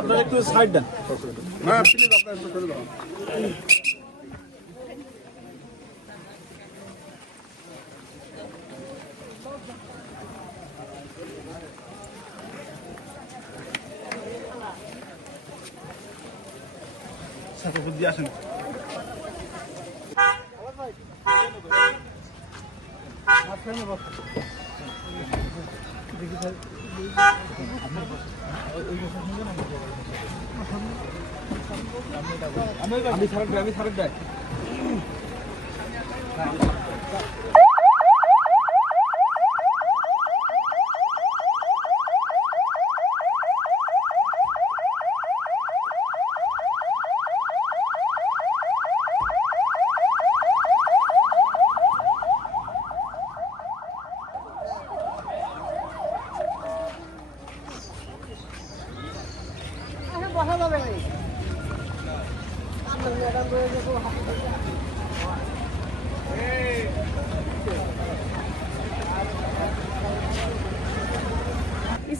আপনারা একটু সাইড দেন। বুদ্ধি আসেন। আমি সারক দেয়।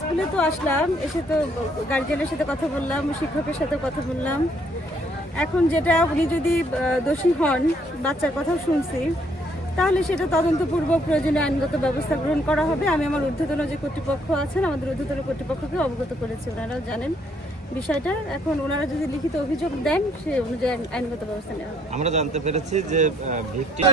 স্কুলে তো আসলাম, এসে তো গার্জিয়ানের সাথে কথা বললাম, শিক্ষকের সাথে কথা বললাম। এখন যেটা উনি যদি দোষী হন, বাচ্চার কথাও শুনছি, তাহলে সেটা তদন্তপূর্বক প্রয়োজনীয় আইনগত ব্যবস্থা গ্রহণ করা হবে। আমি আমার ঊর্ধ্বতন যে কর্তৃপক্ষ আছেন, আমাদের ঊর্ধ্বতন কর্তৃপক্ষকে অবগত করেছি, ওনারাও জানেন বিষয়টা। এখন ওনারা যদি লিখিত অভিযোগ দেন, সে অনুযায়ী আইনগত ব্যবস্থা নেওয়া হবে। আমরা জানতে পেরেছি যে ভিকটিম